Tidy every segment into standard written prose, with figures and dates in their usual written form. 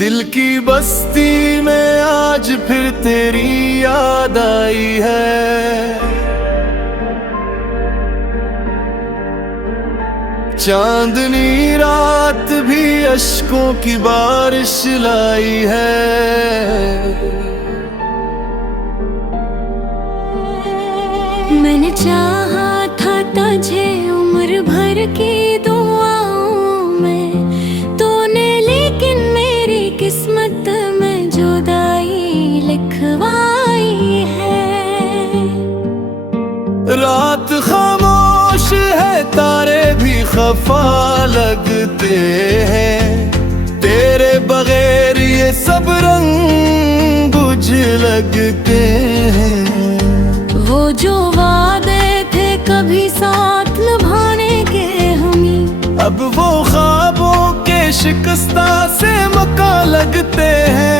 दिल की बस्ती में आज फिर तेरी याद आई है। चांदनी रात भी अश्कों की बारिश लाई है। मैंने चाहा था तुझे उम्र भर की दुआओं में, तूने लेकिन मेरी किस्मत में जुदाई लिखवाई है। रात खामोश है, तारे भी खफा लगते हैं, तेरे बगैर ये सब रंग बुझ लगते हैं। वो जो वादे थे कभी साथ निभाने के हमें, अब वो ख्वाबों के शिकस्ता से मका लगते हैं।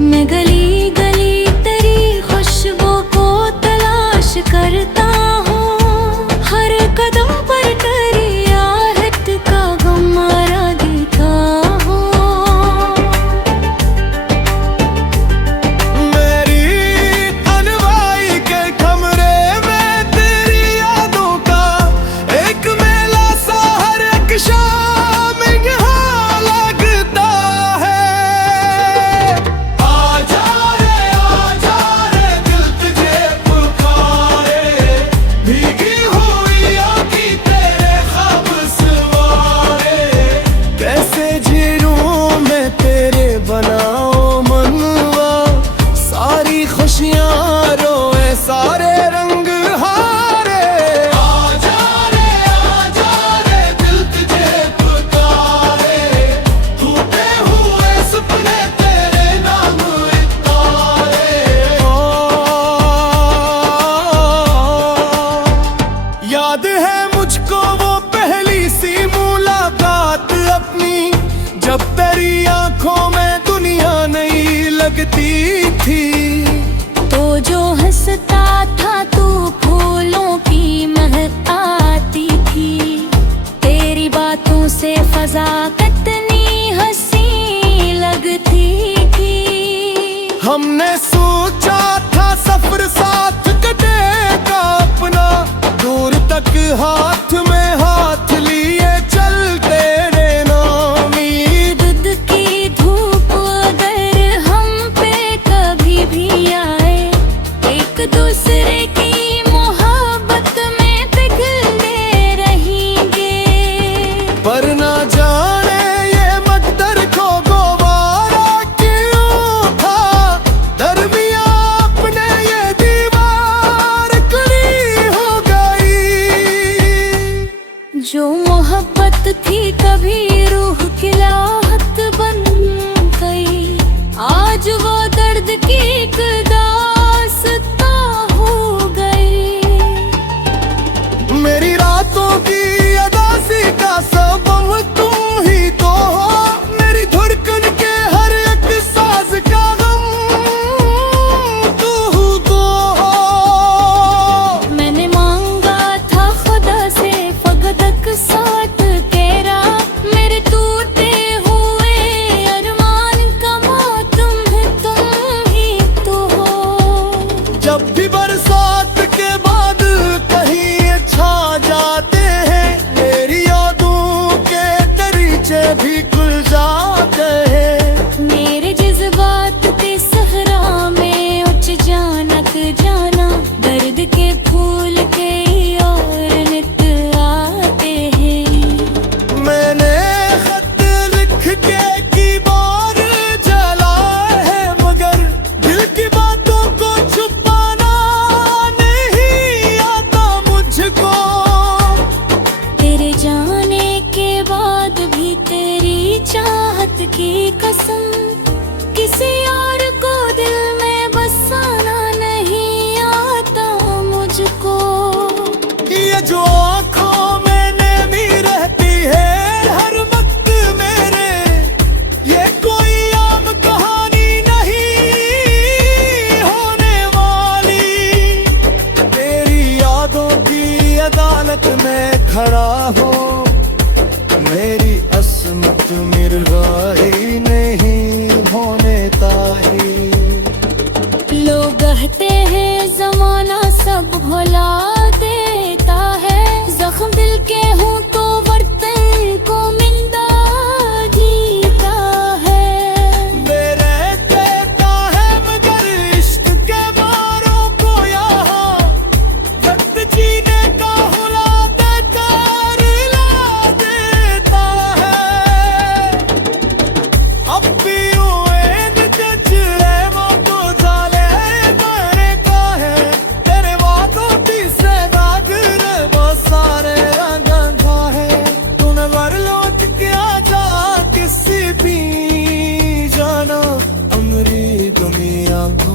मैं गली गली तेरी खुशबू को तलाश करता हूँ, हर कदम पर तेरी आहट का गमारा देता हूँ। मेरी अनवाई के कमरे में तेरी यादों का एक मेला सा हर एक शाम यहाँ लगता है। आजा रे दिल तुझे पुकारे, भीगी हुई आँखी तेरे ख्वाब सवारे। कैसे जीऊं मैं तेरे बनाओ मनवा, सारी खुशियाँ रोए सारे रंग हारे। आजा रे दिल तुझे पुकारे, टूटे हुए सपने तेरे नाम इतारे। याद है मुझको वो पहली सी मुलाकात अपनी, जब तेरी आंखों में दुनिया नहीं लगती थी। तो जो हंसता था तू फूलों की महक आती थी, तेरी बातों से फजा कितनी हंसी लगती थी। हमने सोचा था सफर साथ कटेगा अपना, दूर तक हाथ में हाथ लिए चलते रहना। दूध की धूप अगर हम पे कभी भी आए, एक दूसरे की मोहब्बत में पिघलते रहेंगे। पर ना जाने ये मकदर को गोवारा क्यों था, दरमिया अपने ये दीवार खड़ी हो गई। जो मोहब्बत थी कभी रूह की लाहत बन गई, आज वो दर्द की एक दास्तां हो गई। मेरी रातों की अदासी का सबब तुम ही तो हो, मेरी धड़कन के हर एक साज का गम तू तो हो। मैंने मांगा था खुदा से फकत साथ तेरा, मेरे टूटे हुए अरमान का मातम है तुम ही कहते हैं जमाना सब भुला देता है, जख्म दिल के हूँ तो बर्तन को मिंदा जीता है। मेरे देता है मगर इश्क के मारों को यहाँ, वक्त जीने का हुला देता रुला देता है। अब भी उम्मीद जचरे वो तो जाले मेरे का है, तेरे वादों की से दाग रे वो सारे रंगा का है। तूने वर लौट के आजा किसी भी जाना, अमरी दुनिया को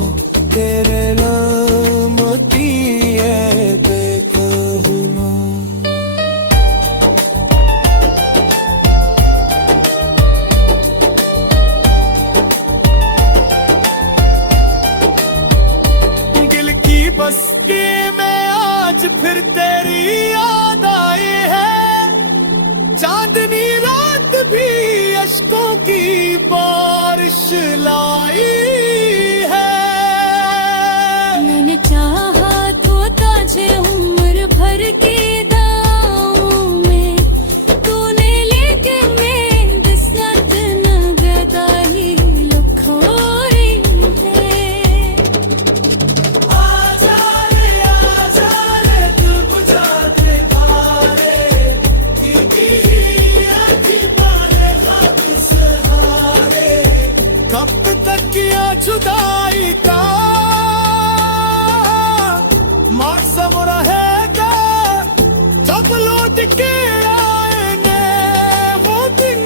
तेरे नाम की है देखूं ना। दिल की बस्ती में आज फिर तेरी याद आई है, चांदनी रात भी अश्कों की बारिश लाई है। मैंने चाहा तो तुझे उम्र भर के दांव में, तूने लेकिन मैं बिस्मत न गदाई लखोई है। आजा रे दिल बुझा दे पारे, कब तक किया जुदाई का मौसम रहेगा, जब लौट के आएंगे वो दिन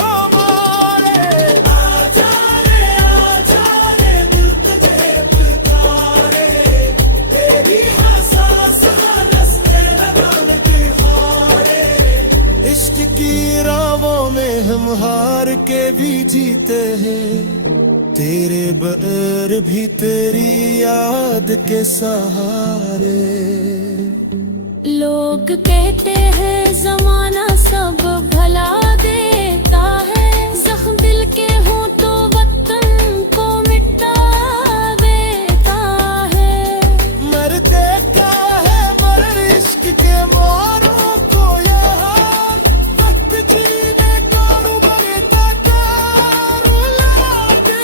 हमारे। आजा रे दिल तुझे पुकारे, तेरी हंसास हंसने लगाने की हारे। इश्क की राहों में हम हार के भी जीते हैं, तेरे बगैर भी तेरी याद के सहारे। लोग कहते हैं जमाना सब भला देता है, जख्म दिल के हूँ तो वतन को मिटा देता है। मर देखा है मर इश्क के मारों को यहाँ, वक्त जीने का रुबरता का रुला दे।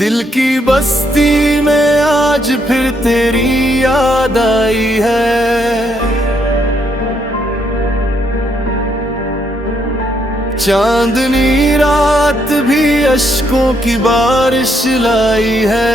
दिल की बस्ती में आज फिर तेरी याद आई है, चांदनी रात भी अश्कों की बारिश लाई है।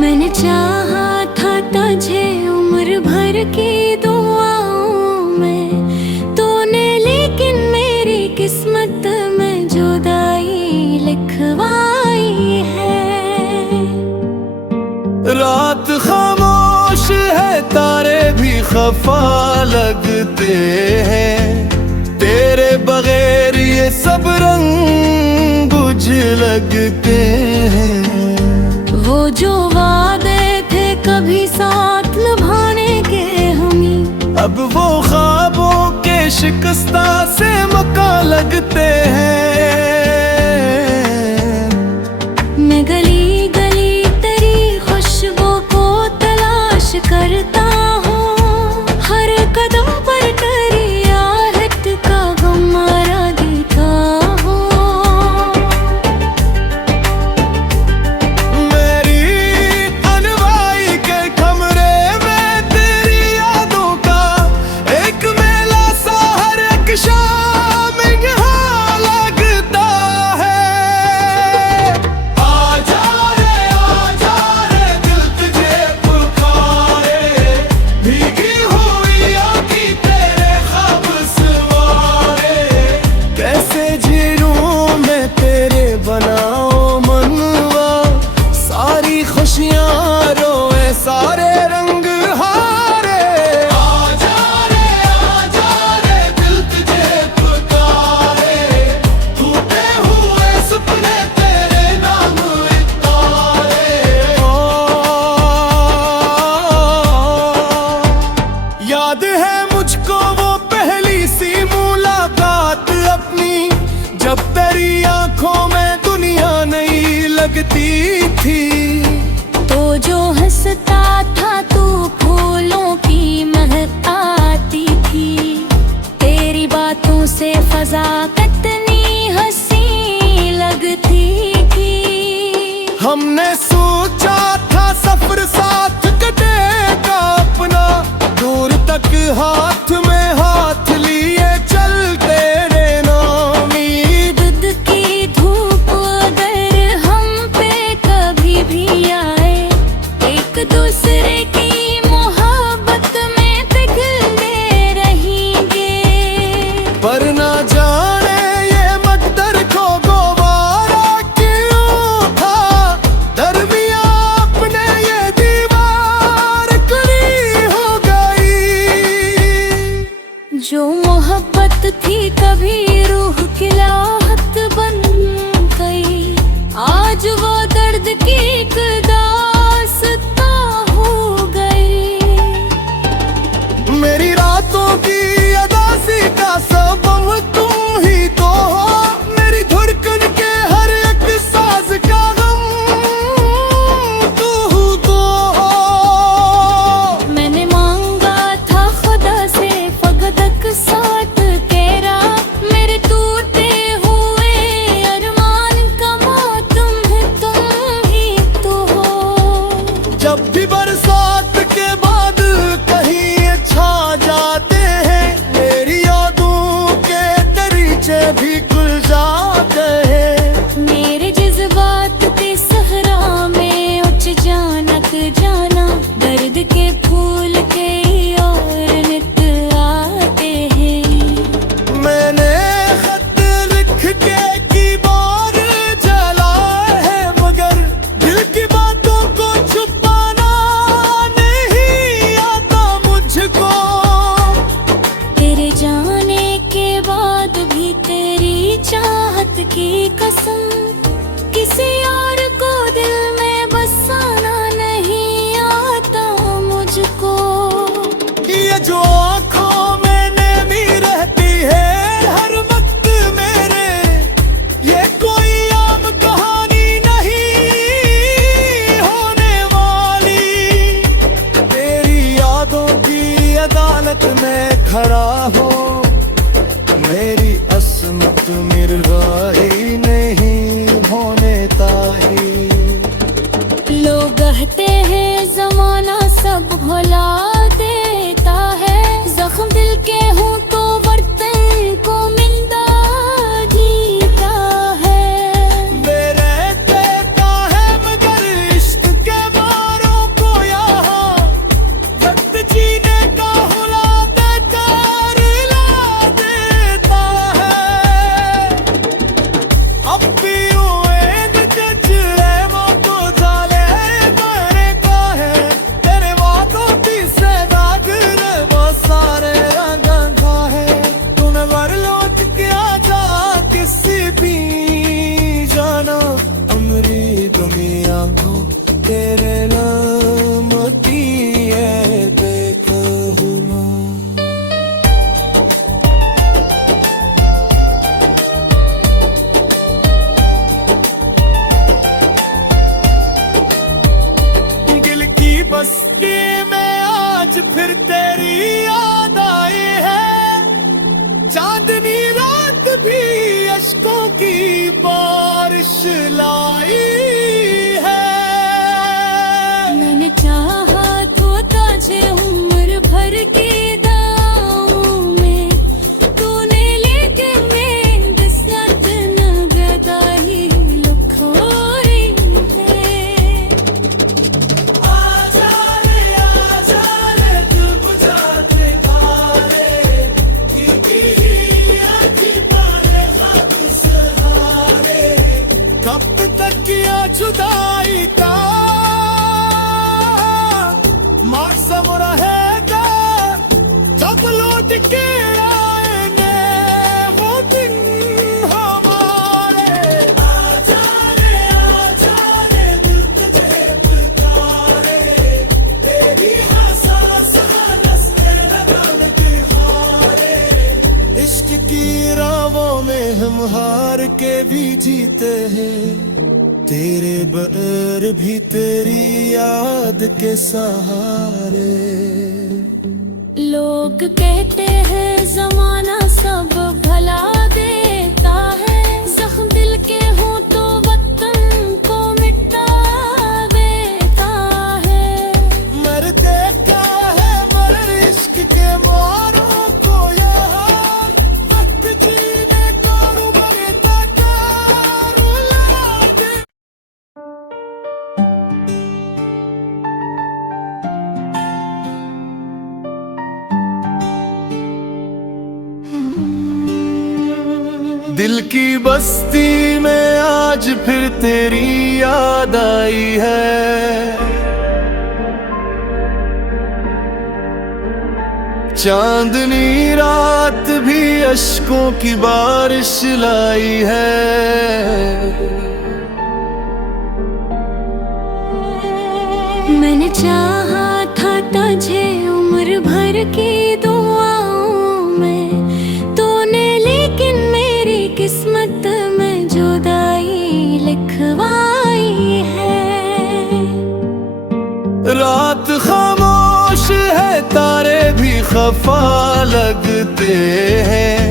मैंने चाहा था तुझे उम्र भर की दुआओं में, तूने लेकिन मेरी किस्मत में जुदाई लिखवाई है। रात खामोश है तारे भी खफा लगते हैं, तेरे बगैर ये सब रंग बुझ लगते हैं। वो जो वादे थे कभी साथ निभाने के हमें, अब वो ख्वाबों के शिकस्ता से मका लगते हैं। मैं गली गली तेरी खुशबू को तलाश करता हूँ, हर कदम पर तेरी आहट का गमारा देता हूँ। मेरी अनवाई के कमरे में तेरी यादों का एक मेला सा हर एक शाम यहाँ लगता लगती थी। तो जो हंसता था तू फूलों की महक आती थी। तेरी बातों से फजा कितनी हंसी लगती थी। हमने सोचा था सफर साथ कटेगा अपना, दूर तक हाथ में हाथ लिए चलते रहना। ईद की धूप अगर हम पे कभी भी आए, एक दूसरे की मोहब्बत में पिघलते रहेंगे। पर ना जाने ये मकदर को गवारा क्यों था, दरमिया अपने ये दीवार खड़ी हो गई। जो मोहब्बत थी कभी रूह की लाहत बन गई, आज वो दर्द की एक दास्तां हो गई। मेरी रातों की अदासी का सबब तुम ही तो हो, मेरी धड़कन के हर एक साज का गम तू तो हो। मैंने मांगा था खुदा से फकदक साथ तेरा, मेरे टूटे हुए अरमान का मातम है तुम ही तो हो। जब भी बरसात के बाद कहीं छा जाते हैं, मेरी यादों के दरीचे भी खुल जाते हैं। मेरे जज्बात के सहरा में उठ जानक जाना, दर्द के फूल के और नित आते हैं। मैंने खत लिख के की बार जला है, मगर दिल की बातों को छुपाना नहीं आता मुझको। तेरे जाने के बाद भी तेरी चाहत की कसम, किसी और को दिल में बसाना नहीं आता मुझको। ये जो आँखों में नमी रहती है हर वक्त मेरे, ये कोई आम कहानी नहीं होने वाली। तेरी यादों की अदालत में खड़ा हो, मेरी असमत मिर्गाही नहीं होने ताही। लोग कहते हैं जमाना सब भुला देता है, जख्म दिल के हों तो बर्तन को मिंदा जीता है। मेरे देता है मगर इश्क के मारों को यहाँ, वक्त जीने का हुला देता रुला देता है। अब भी हुए जचरे वो तो जाले मरे का है, तेरे वादों की सदाग रे वो सारे रंग का है। तूने वर लौट के आजा किसी भी जाना, अमरी दुनिया को तेरे नाम की है बेकहुमा। दिल की बस्ती में आज फिर तेरी याद आई है, चांदनी रात भी अश्कों की बारिश लाई है। मैंने चाहा तो तुझे उम्र भर के दांव में, तूने लेके मेरे साथ न गदाही लुखोई है। आजा रे दिल बुझाते खारे, क्योंकि आधी पाले खाब सहारे। कब तक किया जुदाई का मौसम रहेगा, जब लौट के आएंगे वो दिन हमारे। आजा रे दिल तुझे पुकारे, तेरी हंसास नस्ले लगन के हारे। इश्क की राहों में हम हार के भी जीते हैं, तेरे बगैर भी तेरी याद के सहारे। लोग कहते हैं जमाना सब भला देता है, जख्म दिल के हो तो वतन को मिटा देता है। मरते क्या है मर इश्क के मारों को यहाँ, वक्त जीने को मरता कारू लगा दे। दिल की बस्ती में आज फिर तेरी याद आई है। चांदनी रात भी अश्कों की बारिश लाई है। मैंने चाहा था तुझे उम्र भर की दुआओं में, तूने लेकिन मेरी किस्मत में जुदाई लिखवाई है। रात खामोश है तारे भी खफा लगते हैं,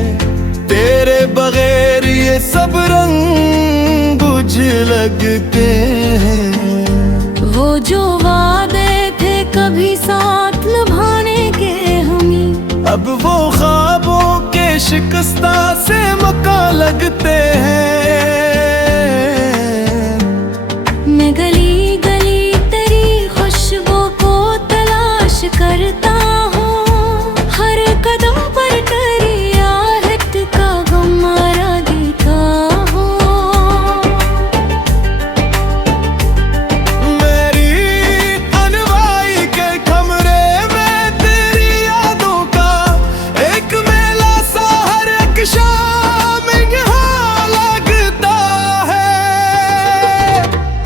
तेरे बगैर ये सब रंग बुझ लगते हैं। वो जो वादे थे कभी साथ निभाने के हमें, अब वो ख्वाबों के शिकस्ता से मका लगते हैं। मैं गली गली तेरी खुशबू को तलाश करता हूँ, हर कदम पर तेरी आहट का गमारा देता हूँ। मेरी अनवाई के कमरे में तेरी यादों का एक मेला सा हर एक शाम यहाँ लगता है।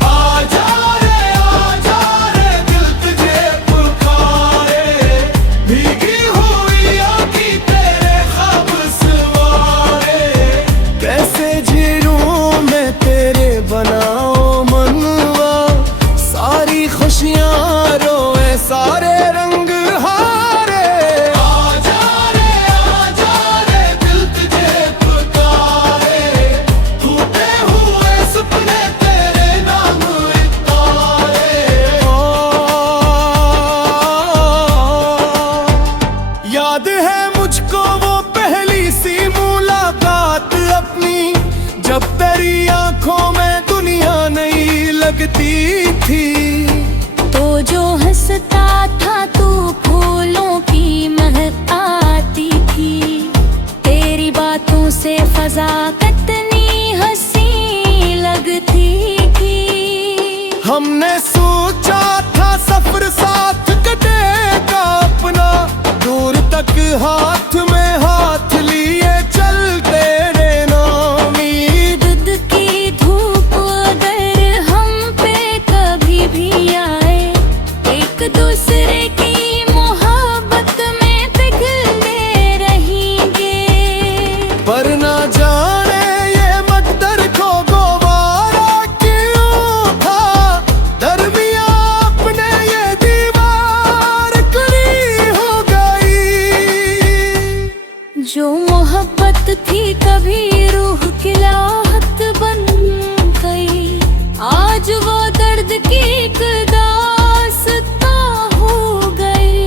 आजा रे दिल तुझे पुकारे, भीगी हुई आँखें तेरे ख्वाब सवारे। कैसे जीऊं मैं तेरे बनाओ मनवा, सारी खुशियाँ रोए सारे रंग हारे। आजा रे दिल तुझे पुकारे, टूटे हुए सपने तेरे नाम इतारे। याद है मुझको वो पहली सी मुलाकात अपनी, जब तेरी आंखों में दुनिया नहीं लगती थी। तो जो हंसता था तू फूलों की महक आती थी, तेरी बातों से फजा कितनी हंसी लगती थी। हमने सोचा था सफर साथ कटेगा अपना, दूर तक हाथ में हाथ लिए चलते रहना। ईद की धूप अगर हम पे कभी भी आए, एक दूसरे की मोहब्बत में पिघलते रहेंगे। पर ना जाने ये मकदर को गवारा क्यों था, दरमिया अपने ये दीवार खड़ी हो गई। जो मोहब्बत थी कभी रूह की लाहत बन गई, आज वो दर्द की एक दास्तां हो गई।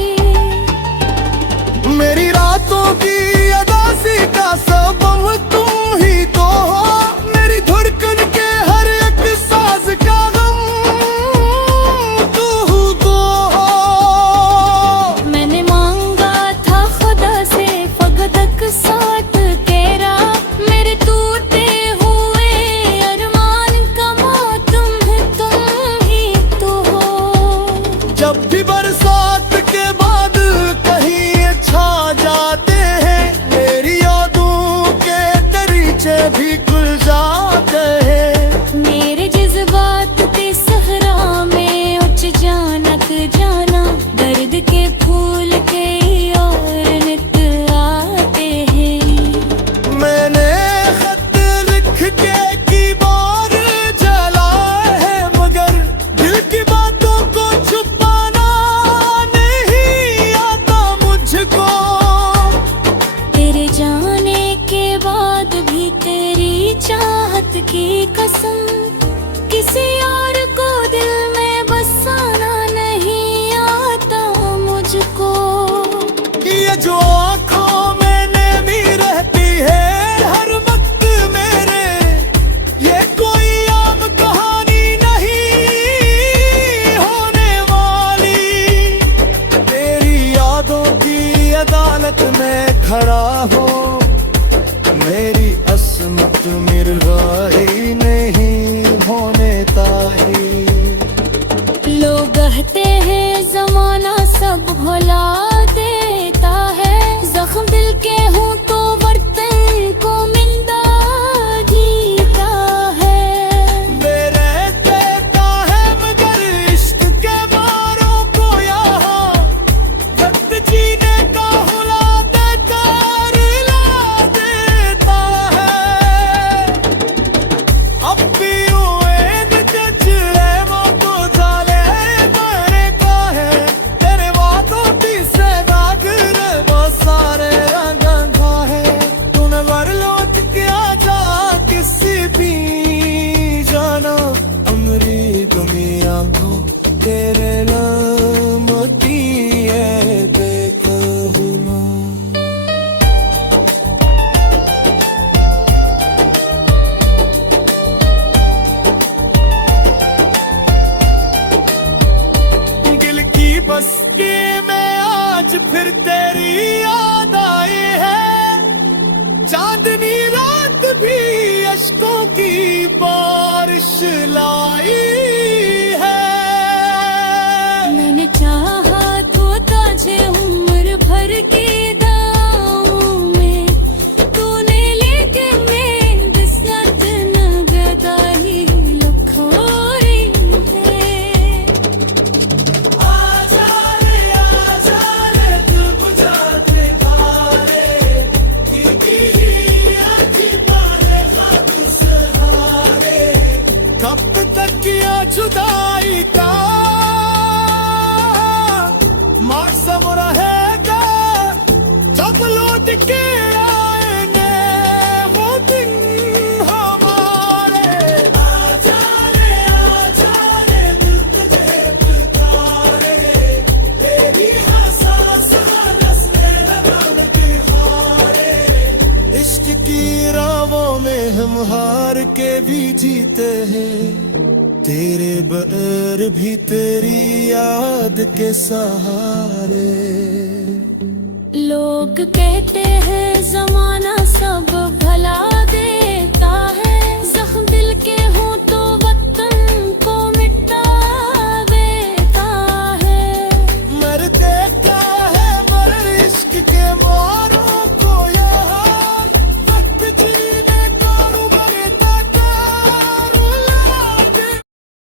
मेरी रातों की अदासी का सबब तुम ही तो हो, मेरी धड़कन के हर एक साज का गम तू तो हो। मैंने मांगा था खुदा से फकत साथ तेरा, मेरे टूटे हुए अरमान का मातम है तुम ही कहते हैं जमाना सब भुला देता है, जख्म दिल के हूँ तो बर्तन को मिंदा जीता है। मेरे देता है मगर इश्क के मारों को यहाँ वक्त जीने का हुला देकर ला देता है। अब भी उम्मीद जजरे वो तो जाले मरे का है, तेरे वादों की से दाग रे वो सारे रंगा का है। तूने वर लौट के आजा किसी भी जाना, अमरी दुनिया को तेरे नाम की है देखूं ना। दिल की बस्ती में आज फिर तेरी याद आई है, चांदनी रात भी अश्कों की बारिश लाई है। मैंने चाहा तो तुझे उम्र भर के दांव में, तूने लेके मैं बिस्नत न गदाही लखोरी है। आजा रे दिल बुझाते तारे, किरकिरी आँखी पाले खाक सहारे। कब तक किया जुदाई का मौसम रहेगा, जब लौट के आएंगे वो दिन हमारे। आजा रे दिल तुझे पुकारे, तेरी हंसास नस्ले बन के हारे। इश्क की राहों में हम हार के भी जीते हैं, तेरे बगैर भी तेरी याद के सहारे। लोग कहते हैं जमाना सब भला दे